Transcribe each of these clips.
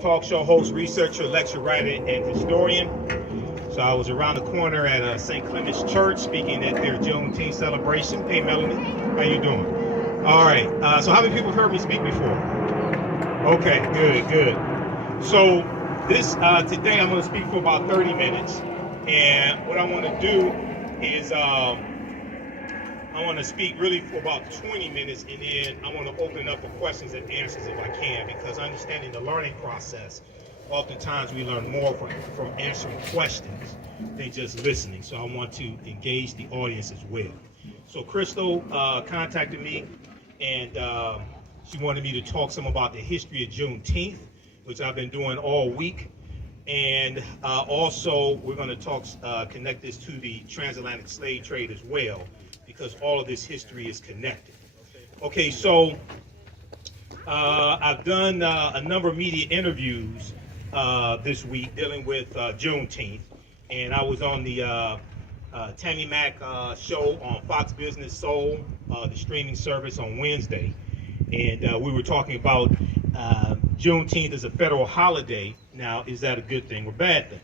talk show host, researcher, lecturer, writer, and historian. So I was around the corner at St. Clement's Church speaking at their Juneteenth celebration. Hey, Melanie, how you doing? All right. So how many people have heard me speak before? Okay, good. So this today I'm going to speak for about 30 minutes, and what I want to do is I want to speak really for about 20 minutes, and then I want to open up for questions and answers if I can, because understanding the learning process, oftentimes we learn more from answering questions than just listening. So I want to engage the audience as well. So Crystal contacted me, and she wanted me to talk some about the history of Juneteenth, which I've been doing all week. And also we're going to talk, connect this to the transatlantic slave trade as well, because all of this history is connected. Okay, so I've done a number of media interviews this week dealing with Juneteenth, and I was on the Tammy Mack show on Fox Business Soul, the streaming service, on Wednesday, and we were talking about Juneteenth as a federal holiday. Now, is that a good thing or bad thing?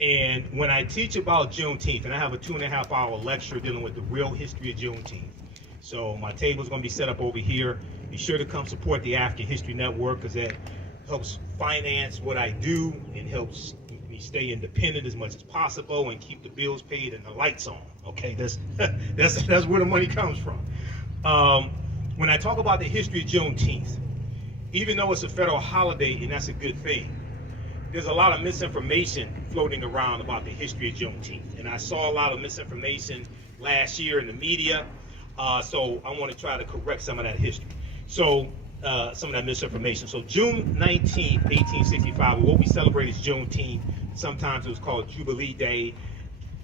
And when I teach about Juneteenth, and I have a 2.5-hour lecture dealing with the real history of Juneteenth. So my table is going to be set up over here. Be sure to come support the African History Network, because that helps finance what I do and helps me stay independent as much as possible and keep the bills paid and the lights on. Okay, that's where the money comes from. When I talk about the history of Juneteenth, even though it's a federal holiday and that's a good thing, there's a lot of misinformation floating around about the history of Juneteenth. And I saw a lot of misinformation last year in the media. So I want to try to correct some of that history. So some of that misinformation. So June 19th, 1865, what we celebrate is Juneteenth. Sometimes it was called Jubilee Day.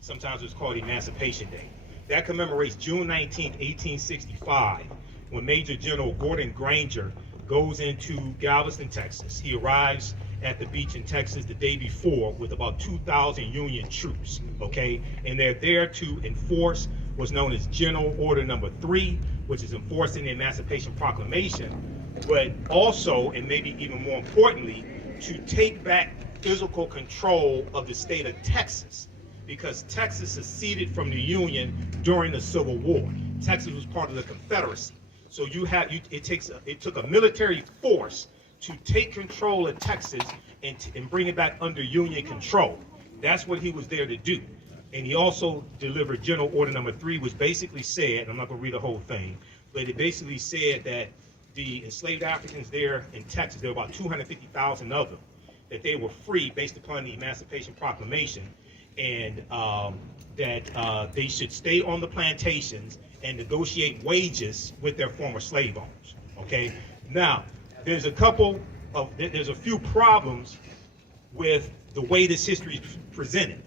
Sometimes it was called Emancipation Day. That commemorates June 19th, 1865, when Major General Gordon Granger goes into Galveston, Texas. He arrives at the beach in Texas the day before with about 2,000 Union troops, okay? And they're there to enforce what's known as General Order Number 3, which is enforcing the Emancipation Proclamation, but also, and maybe even more importantly, to take back physical control of the state of Texas, because Texas seceded from the Union during the Civil War. Texas was part of the Confederacy. So it took a military force to take control of Texas and bring it back under Union control. That's what he was there to do. And he also delivered General Order Number 3, which basically said, and I'm not going to read the whole thing, but it basically said that the enslaved Africans there in Texas, there were about 250,000 of them, that they were free based upon the Emancipation Proclamation, and that they should stay on the plantations and negotiate wages with their former slave owners. Okay, now there's a few problems with the way this history is presented.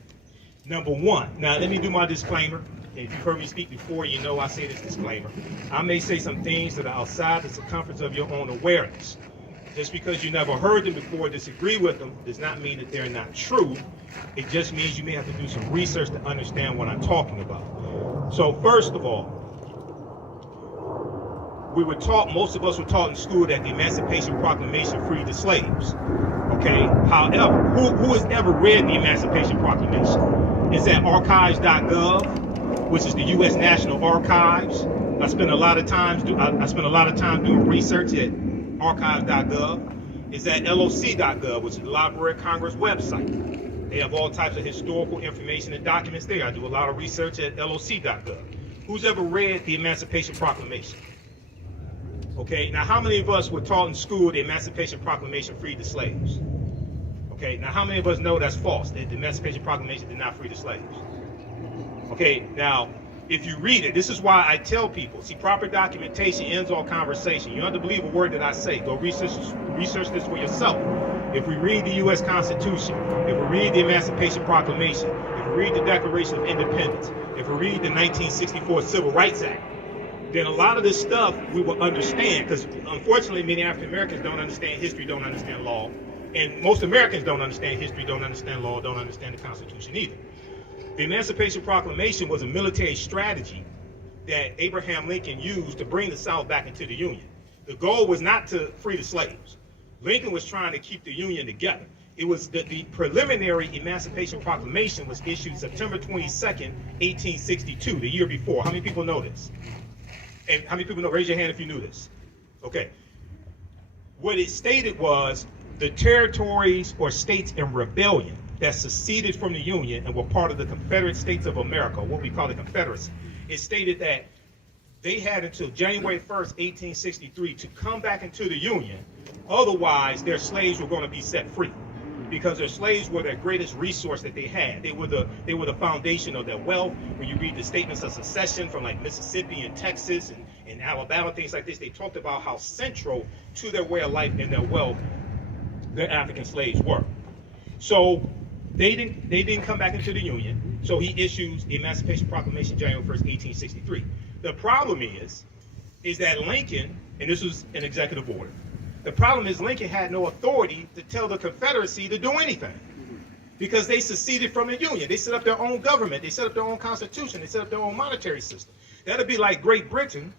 Number one, now let me do my disclaimer. If you've heard me speak before, you know I say this disclaimer. I may say some things that are outside the circumference of your own awareness. Just because you never heard them before, disagree with them, does not mean that they're not true. It just means you may have to do some research to understand what I'm talking about. So first of all, most of us were taught in school that the Emancipation Proclamation freed the slaves. Okay, however, who has ever read the Emancipation Proclamation? It's at archives.gov, which is the U.S. National Archives. I spent a lot of time doing research at archives.gov. It's at loc.gov, which is the Library of Congress website. They have all types of historical information and documents there. I do a lot of research at loc.gov. Who's ever read the Emancipation Proclamation? Okay, now how many of us were taught in school the Emancipation Proclamation freed the slaves? Okay, now how many of us know that's false, that the Emancipation Proclamation did not free the slaves? Okay, now if you read it, this is why I tell people, see, proper documentation ends all conversation. You don't have to believe a word that I say. Go research this for yourself. If we read the U.S. Constitution, if we read the Emancipation Proclamation, if we read the Declaration of Independence, if we read the 1964 Civil Rights Act, then a lot of this stuff we will understand, because unfortunately many African Americans don't understand history, don't understand law, and most Americans don't understand history, don't understand law, don't understand the Constitution either. The Emancipation Proclamation was a military strategy that Abraham Lincoln used to bring the South back into the Union. The goal was not to free the slaves. Lincoln was trying to keep the Union together. It was the preliminary Emancipation Proclamation was issued September 22nd, 1862, the year before. How many people know this? And how many people know? Raise your hand if you knew this. Okay. What it stated was the territories or states in rebellion that seceded from the Union and were part of the Confederate States of America, what we call the Confederacy. It stated that they had until January 1st, 1863 to come back into the Union. Otherwise, their slaves were going to be set free, because their slaves were their greatest resource that they had. They were the foundation of their wealth. When you read the statements of secession from like Mississippi and Texas and Alabama, things like this, they talked about how central to their way of life and their wealth their African slaves were. So they didn't come back into the Union. So he issues the Emancipation Proclamation January 1st, 1863. The problem is that Lincoln, and this was an executive order, the problem is Lincoln had no authority to tell the Confederacy to do anything, because they seceded from the Union. They set up their own government. They set up their own constitution. They set up their own monetary system. That'd be like Great Britain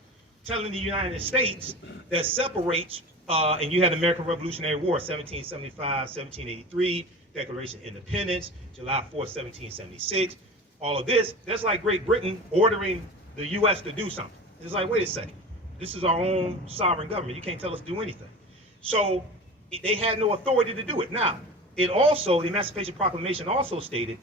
telling the United States that separates, and you had the American Revolutionary War, 1775, 1783, Declaration of Independence, July 4th, 1776, all of this. That's like Great Britain ordering the U.S. to do something. It's like, wait a second. This is our own sovereign government. You can't tell us to do anything. So they had no authority to do it. Now, the Emancipation Proclamation also stated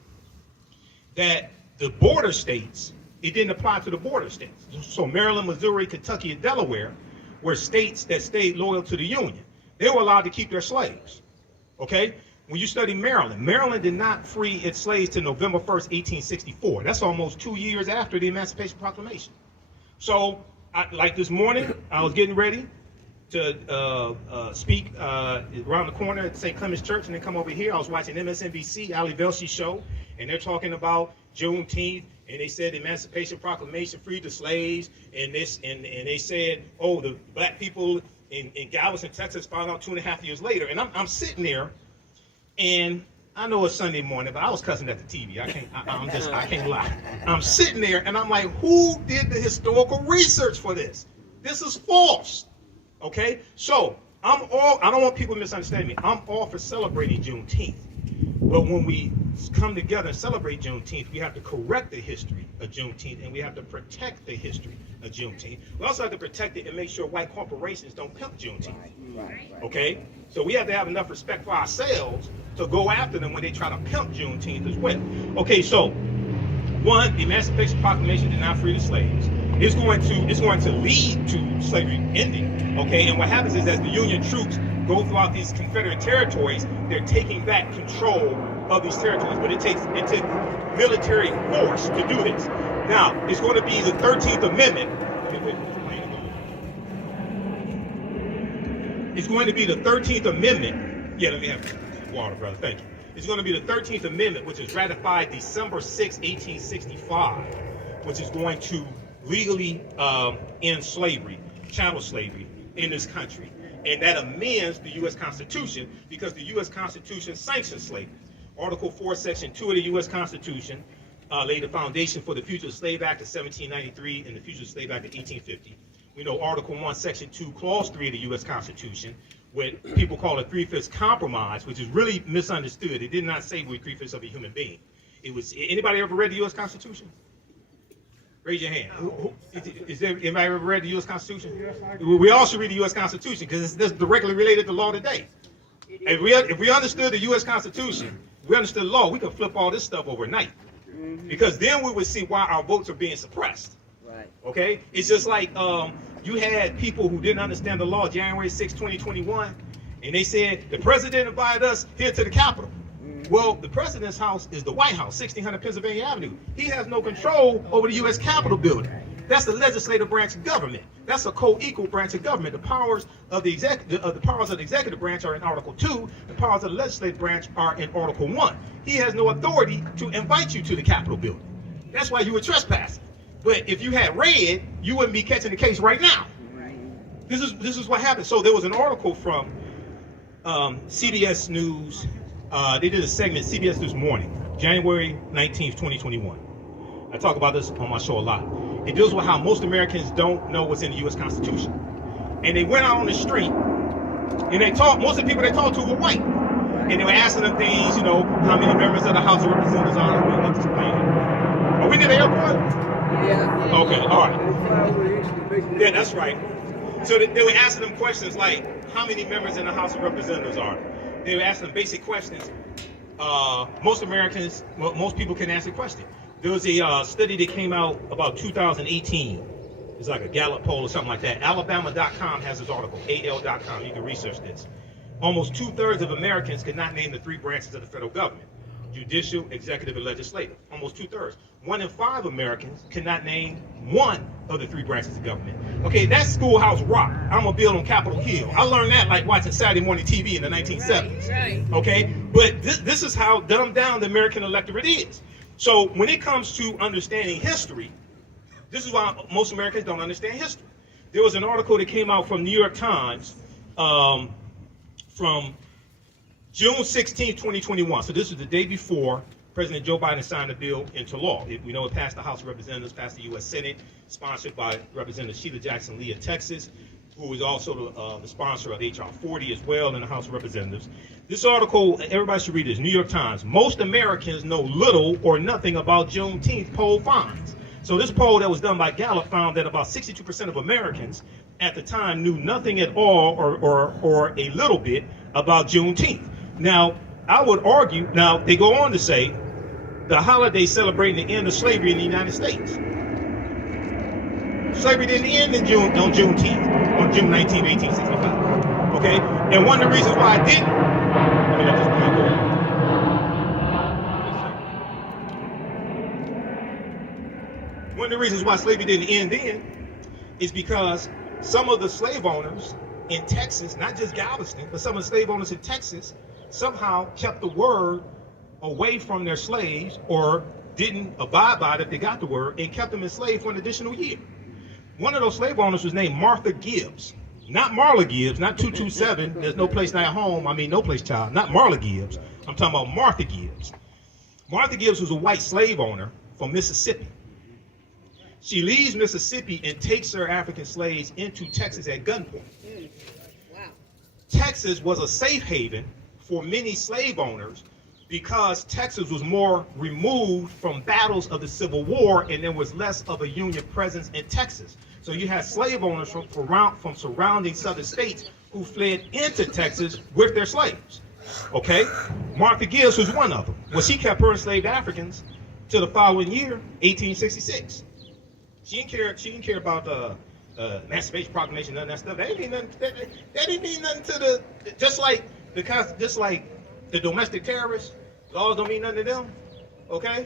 that the border states, it didn't apply to the border states. So Maryland, Missouri, Kentucky, and Delaware were states that stayed loyal to the Union. They were allowed to keep their slaves. Okay? When you study Maryland, Maryland did not free its slaves till November 1st, 1864. That's almost 2 years after the Emancipation Proclamation. So, like this morning, I was getting ready to speak around the corner at St. Clement's Church, and then come over here. I was watching MSNBC, Ali Velshi show, and they're talking about Juneteenth, and they said the Emancipation Proclamation freed the slaves, and they said, oh, the black people in Galveston, Texas, found out 2.5 years later. And I'm sitting there, and I know it's Sunday morning, but I was cussing at the TV. I can't lie. I'm sitting there, and I'm like, who did the historical research for this? This is false. Okay? So, I don't want people to misunderstand me. I'm all for celebrating Juneteenth. But when we come together and celebrate Juneteenth, we have to correct the history of Juneteenth, and we have to protect the history of Juneteenth. We also have to protect it and make sure white corporations don't pimp Juneteenth. Okay? So we have to have enough respect for ourselves to go after them when they try to pimp Juneteenth as well. Okay, so one, the Emancipation Proclamation did not free the slaves. It's going to lead to slavery ending. Okay, and what happens is as the Union troops go throughout these Confederate territories, they're taking back control of these territories. But it takes military force to do this. Now, it's going to be the 13th Amendment. It's going to be the 13th Amendment. Yeah, let me have water, brother. Thank you. It's going to be the 13th Amendment, which was ratified December 6, 1865, which is going to legally end slavery, chattel slavery in this country. And that amends the U.S. Constitution, because the U.S. Constitution sanctions slavery. Article 4, Section 2 of the U.S. Constitution laid the foundation for the Fugitive Slave Act of 1793 and the Fugitive Slave Act of 1850. We know Article 1, Section 2, Clause 3 of the U.S. Constitution, what people call a three-fifths compromise, which is really misunderstood. It did not say we're three-fifths of a human being. It was, anybody ever read the U.S. Constitution? Raise your hand. Is there anybody ever read the U.S. Constitution? Yes, we all should read the U.S. Constitution, because it's directly related to law today. If we understood the U.S. Constitution, we understood law, we could flip all this stuff overnight. Because then we would see why our votes are being suppressed. Right. Okay? It's just like you had people who didn't understand the law January 6, 2021, and they said, the president invited us here to the Capitol. Well, the president's house is the White House, 1600 Pennsylvania Avenue. He has no control over the U.S. Capitol building. That's the legislative branch of government. That's a co-equal branch of government. The powers of the executive branch are in Article 2. The powers of the legislative branch are in Article 1. He has no authority to invite you to the Capitol building. That's why you were trespassing. But if you had read, you wouldn't be catching the case right now. This is what happened. So there was an article from CBS News. They did a segment, CBS News Morning, January 19th, 2021. I talk about this on my show a lot. It deals with how most Americans don't know what's in the U.S. Constitution. And they went out on the street And most of the people they talked to were white. And they were asking them things, how many members of the House of Representatives are there? Let's explain it. Are we near the airport? Yeah. Okay, all right. Yeah, that's right. So they were asking them questions like, how many members in the House of Representatives are there? They were asking them basic questions. Most people can answer the question. There was a study that came out about 2018. It's like a Gallup poll or something like that. Alabama.com has this article, AL.com. You can research this. Almost 2/3 of Americans could not name the three branches of the federal government: judicial, executive, and legislative. Almost 2/3. 1 in 5 Americans cannot name one of the three branches of government. Okay, that's schoolhouse rock. I'm gonna build on Capitol Hill. I learned that like watching Saturday morning TV in the 1970s. Right. Okay, but this is how dumbed down the American electorate is. So when it comes to understanding history, this is why most Americans don't understand history. There was an article that came out from New York Times from June 16, 2021. So this was the day before President Joe Biden signed the bill into law. We know it passed the House of Representatives, passed the U.S. Senate, sponsored by Representative Sheila Jackson Lee of Texas, who is also the sponsor of H.R. 40 as well in the House of Representatives. This article, everybody should read this, New York Times. Most Americans know little or nothing about Juneteenth, poll finds. So this poll that was done by Gallup found that about 62% of Americans at the time knew nothing at all or a little bit about Juneteenth. Now, I would argue, now they go on to say, the holiday celebrating the end of slavery in the United States. Slavery didn't end on Juneteenth, on June 19, 1865. Okay? And one of the reasons why it didn't, one of the reasons why slavery didn't end then is because some of the slave owners in Texas, not just Galveston, but some of the slave owners in Texas somehow kept the word away from their slaves or didn't abide by it if they got the word and kept them enslaved for an additional year. One of those slave owners was named Martha Gibbs. Not Marla Gibbs, not 227, there's no place like home, no place child, not Marla Gibbs. I'm talking about Martha Gibbs. Martha Gibbs was a white slave owner from Mississippi. She leaves Mississippi and takes her African slaves into Texas at gunpoint. Wow. Texas was a safe haven for many slave owners because Texas was more removed from battles of the Civil War and there was less of a Union presence in Texas. So you had slave owners from surrounding southern states who fled into Texas with their slaves. Okay? Martha Gibbs was one of them. Well, she kept her enslaved Africans to the following year, 1866. She didn't care about the Emancipation Proclamation, none of that stuff. That didn't mean nothing to the, just like the domestic terrorists, laws don't mean nothing to them. Okay?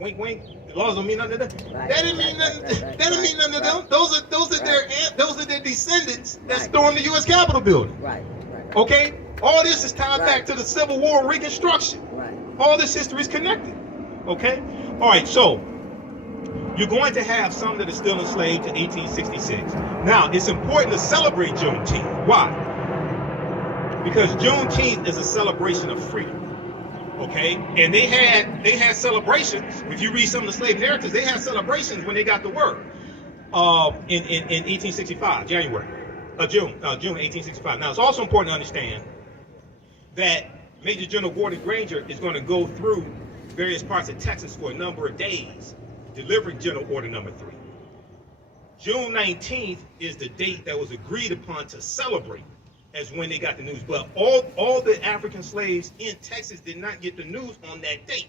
Wink, wink. The laws don't mean nothing to them. Right. That didn't mean nothing. That didn't mean nothing to them. Those are their descendants that stormed the U.S. Capitol building. Right. Okay? All this is tied back to the Civil War, Reconstruction. Right. All this history is connected. Okay? All right. So you're going to have some that are still enslaved to 1866. Now, it's important to celebrate Juneteenth. Why? Because Juneteenth is a celebration of freedom. Okay, and they had celebrations. If you read some of the slave narratives, they had celebrations when they got the word in 1865, June 1865. Now, it's also important to understand that Major General Gordon Granger is going to go through various parts of Texas for a number of days, delivering General Order Number 3. June 19th is the date that was agreed upon to celebrate as when they got the news. But all the African slaves in Texas did not get the news on that date.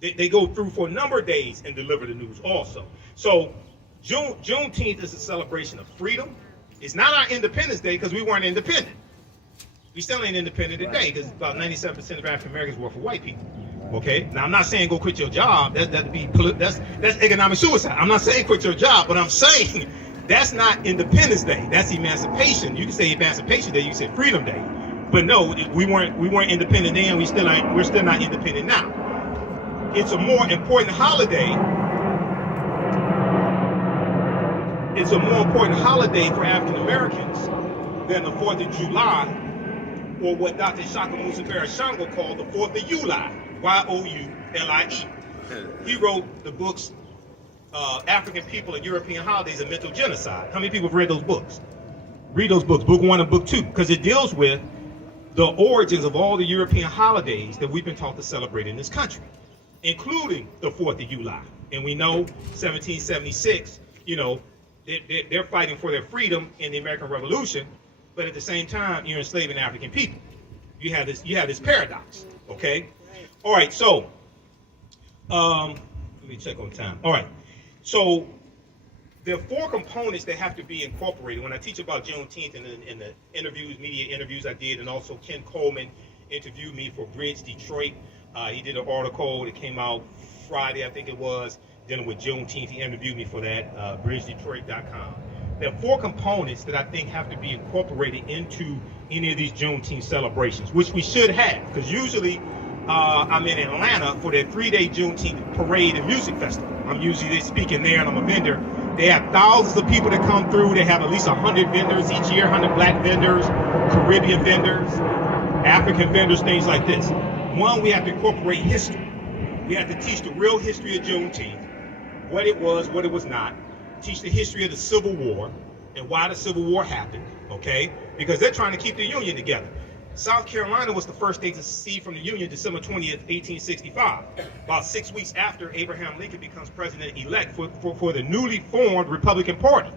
They go through for a number of days and deliver the news also. So Juneteenth is a celebration of freedom. It's not our Independence Day because we weren't independent. We still ain't independent today because about 97% of African Americans work for white people. Okay. Now I'm not saying go quit your job. That's economic suicide. I'm not saying quit your job, but I'm saying that's not Independence Day. That's Emancipation. You can say Emancipation Day. You can say Freedom Day. But no, we weren't independent then. We're still not independent now. It's a more important holiday. It's a more important holiday for African Americans than the 4th of July, or what Dr. Shaka Musa Shango called the 4th of July, Y-O-U-L-I-E. He wrote the books African People and European Holidays and Mental Genocide. How many people have read those books? Read those books, book 1 and book 2, because it deals with the origins of all the European holidays that we've been taught to celebrate in this country, including the 4th of July. And we know 1776, you know, they're fighting for their freedom in the American Revolution, but at the same time, you're enslaving African people. You have this paradox, okay? All right, so let me check on time. All right, so there are 4 components that have to be incorporated. When I teach about Juneteenth and in the interviews, media interviews I did, and also Ken Coleman interviewed me for Bridge Detroit. He did an article that came out Friday, I think it was, dealing with Juneteenth. He interviewed me for that, bridgedetroit.com. There are 4 components that I think have to be incorporated into any of these Juneteenth celebrations, which we should have, because usually I'm in Atlanta for their 3-day Juneteenth parade and music festival. I'm usually speaking there, and I'm a vendor. They have thousands of people that come through. They have at least 100 vendors each year, 100 black vendors, Caribbean vendors, African vendors, things like this. One, we have to incorporate history. We have to teach the real history of Juneteenth, what it was not. Teach the history of the Civil War and why the Civil War happened, okay? Because they're trying to keep the Union together. South Carolina was the first state to secede from the Union December 20th, 1865, about 6 weeks after Abraham Lincoln becomes president-elect for the newly formed Republican Party.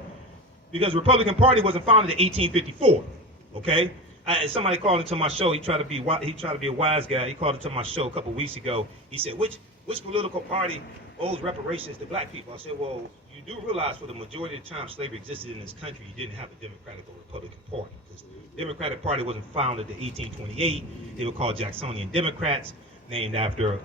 Because the Republican Party wasn't founded in 1854, okay? Somebody called into my show. He tried to be a wise guy. He called into my show a couple weeks ago. He said, which political party owes reparations to black people? I said, well, you do realize for the majority of the time slavery existed in this country, you didn't have a Democratic or Republican Party. The Democratic Party wasn't founded in 1828. They were called Jacksonian Democrats, named after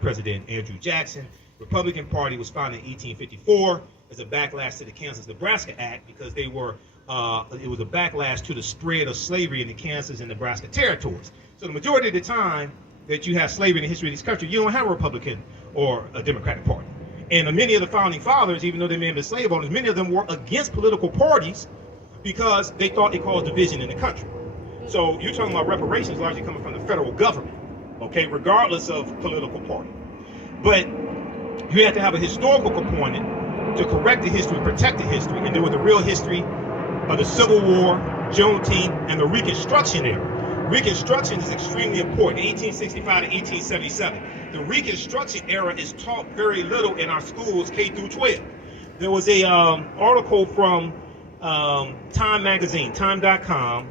President Andrew Jackson. Republican Party was founded in 1854 as a backlash to the Kansas-Nebraska Act, because they were it was a backlash to the spread of slavery in the Kansas and Nebraska territories. So the majority of the time that you have slavery in the history of this country, you don't have a Republican or a Democratic Party. And many of the founding fathers, even though they may have been slave owners, many of them were against political parties because they thought it caused division in the country. So you're talking about reparations largely coming from the federal government, okay, regardless of political party. But you have to have a historical component to correct the history, protect the history, and deal with the real history of the Civil War, Juneteenth, and the Reconstruction Era. Reconstruction is extremely important, 1865 to 1877. The Reconstruction Era is taught very little in our schools, K through 12. There was a article from Time magazine, time.com,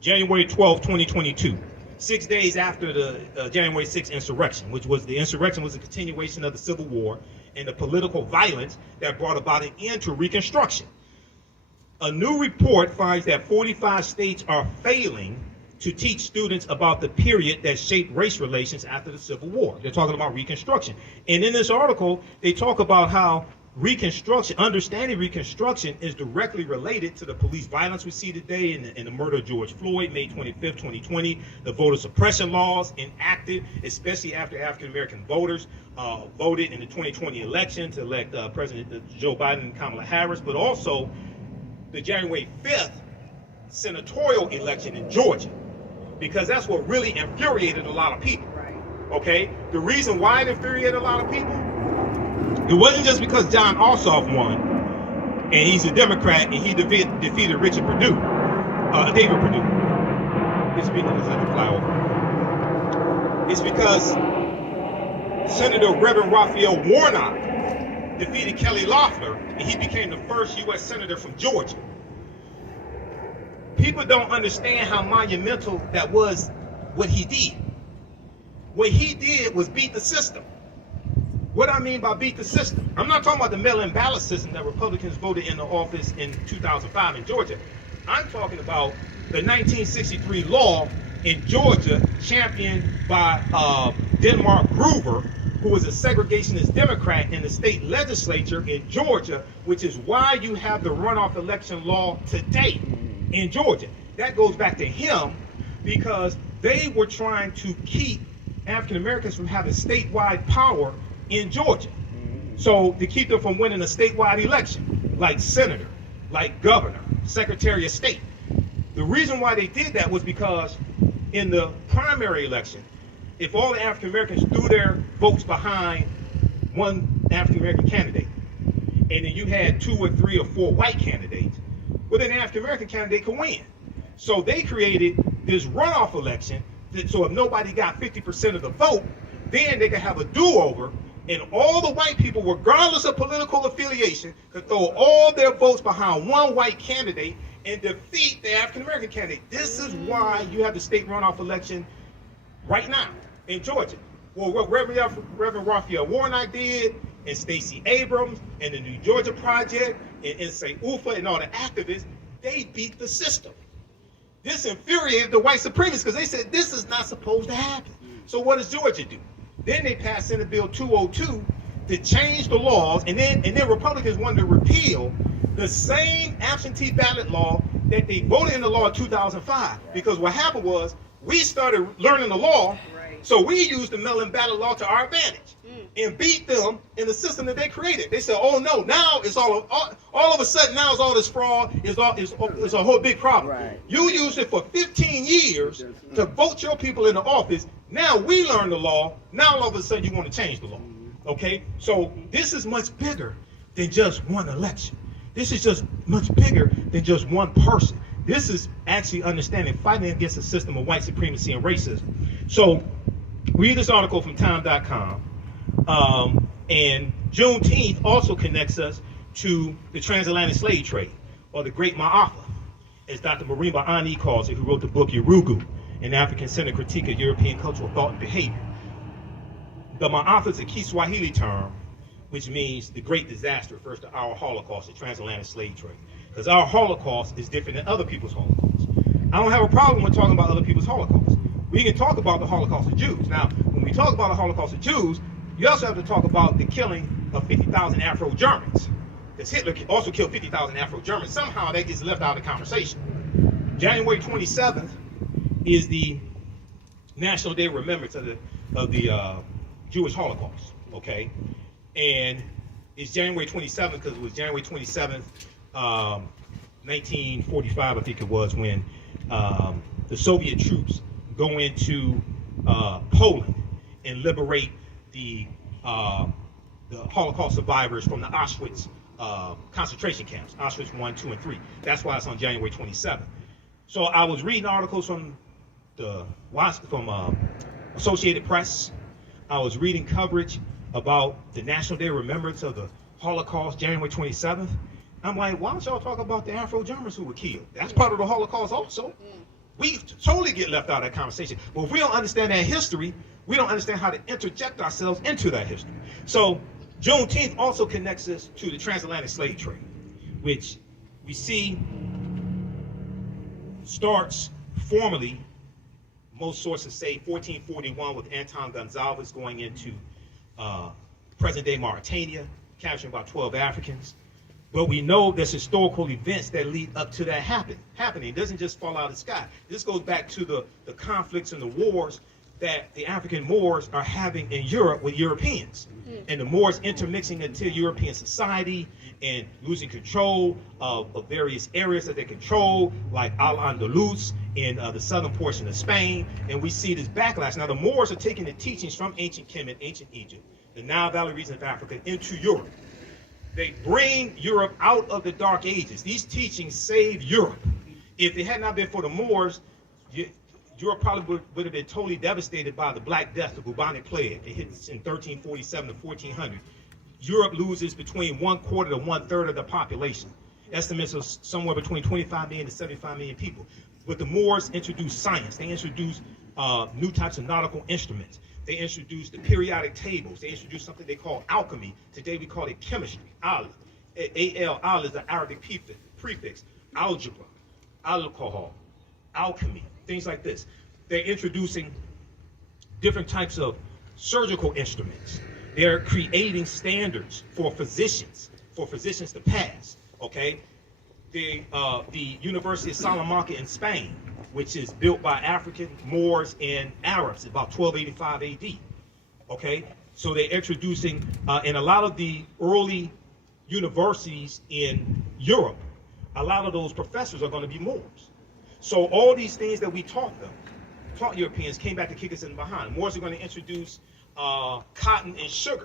January 12, 2022, 6 days after the January 6th insurrection, which was the insurrection was a continuation of the Civil War and the political violence that brought about an end to Reconstruction. A new report finds that 45 states are failing to teach students about the period that shaped race relations after the Civil War. They're talking about Reconstruction. And in this article, they talk about how Reconstruction, understanding Reconstruction, is directly related to the police violence we see today in the murder of George Floyd, May 25th, 2020, the voter suppression laws enacted, especially after African-American voters voted in the 2020 election to elect President Joe Biden and Kamala Harris, but also the January 5th senatorial election in Georgia, because that's what really infuriated a lot of people. Right. Okay? The reason why it infuriated a lot of people, it wasn't just because John Ossoff won, and he's a Democrat, and he defeated David Perdue. It's because Senator Reverend Raphael Warnock defeated Kelly Loeffler, and he became the first U.S. Senator from Georgia. People don't understand how monumental that was, what he did. What he did was beat the system. What I mean by beat the system, I'm not talking about the mail-in ballot system that Republicans voted into office in 2005 in Georgia. I'm talking about the 1963 law in Georgia championed by Denmark Groover, who was a segregationist Democrat in the state legislature in Georgia, which is why you have the runoff election law today in Georgia. That goes back to him, because they were trying to keep African Americans from having statewide power in Georgia. So to keep them from winning a statewide election, like senator, like governor, secretary of state. The reason why they did that was because in the primary election, if all the African Americans threw their votes behind one African American candidate, and then you had 2 or 3 or 4 white candidates, well, then the African-American candidate could win. So they created this runoff election, so if nobody got 50% of the vote, then they could have a do-over, and all the white people, regardless of political affiliation, could throw all their votes behind one white candidate and defeat the African-American candidate. This is why you have the state runoff election right now in Georgia. Well, what Reverend Raphael Warnock did, and Stacey Abrams, and the New Georgia Project, and St. Ufa, and all the activists, they beat the system. This infuriated the white supremacists because they said this is not supposed to happen. So what does Georgia do? Then they passed Senate Bill 202 to change the laws, and then Republicans wanted to repeal the same absentee ballot law that they voted in the law in 2005. Because what happened was we started learning the law, so we used the mail-in ballot law to our advantage and beat them in the system that they created. They said, "Oh no, now it's all of a sudden now it's all this fraud is a whole big problem. Right. You used it for 15 years to vote your people into office. Now we learn the law. Now all of a sudden you want to change the law." Okay, so this is much bigger than just one election. This is just much bigger than just one person. This is actually understanding fighting against a system of white supremacy and racism. So read this article from time.com. And Juneteenth also connects us to the transatlantic slave trade, or the Great Ma'afa, as Dr. Marimba Ani calls it, who wrote the book Yurugu, an African-centered critique of European cultural thought and behavior. The Ma'afa is a Kiswahili term, which means the great disaster, refers to our Holocaust, the transatlantic slave trade. Because our Holocaust is different than other people's Holocaust. I don't have a problem with talking about other people's Holocaust. We can talk about the Holocaust of Jews. Now, when we talk about the Holocaust of Jews, you also have to talk about the killing of 50,000 Afro-Germans. Because Hitler also killed 50,000 Afro-Germans. Somehow that gets left out of the conversation. January 27th is the National Day of Remembrance of the Jewish Holocaust, okay? And it's January 27th because it was January 27th, 1945, I think it was, when the Soviet troops go into Poland and liberate the Holocaust survivors from the Auschwitz concentration camps, Auschwitz 1, 2, and 3. That's why it's on January 27th. So I was reading articles from Associated Press. I was reading coverage about the National Day of Remembrance of the Holocaust, January 27th. I'm like, why don't y'all talk about the Afro-Germans who were killed? That's part of the Holocaust also. We totally get left out of that conversation. But if we don't understand that history, we don't understand how to interject ourselves into that history. So Juneteenth also connects us to the transatlantic slave trade, which we see starts formally, most sources say 1441, with Anton Gonzalez going into present-day Mauritania, capturing about 12 Africans. But we know there's historical events that lead up to that happening. It doesn't just fall out of the sky. This goes back to the conflicts and the wars that the African Moors are having in Europe with Europeans. And the Moors intermixing into European society and losing control of various areas that they control, like Al-Andalus in the southern portion of Spain. And we see this backlash. Now the Moors are taking the teachings from ancient Kemet, ancient Egypt, the Nile Valley region of Africa, into Europe. They bring Europe out of the Dark Ages. These teachings saved Europe. If it had not been for the Moors, Europe probably would have been totally devastated by the Black Death, the bubonic plague. It hits in 1347 to 1400. Europe loses between 1/4 to 1/3 of the population. Estimates of somewhere between 25 million to 75 million people. But the Moors introduced science. They introduced new types of nautical instruments. They introduced the periodic tables. They introduced something they call alchemy. Today we call it chemistry. Al is the Arabic prefix. Algebra, alcohol, alchemy, things like this. They're introducing different types of surgical instruments. They're creating standards for physicians to pass, okay? The University of Salamanca in Spain, which is built by African, Moors, and Arabs, about 1285 AD, okay? So they're introducing, in a lot of the early universities in Europe, a lot of those professors are going to be Moors. So all these things that we taught Europeans came back to kick us in behind. Moors are going to introduce cotton and sugar.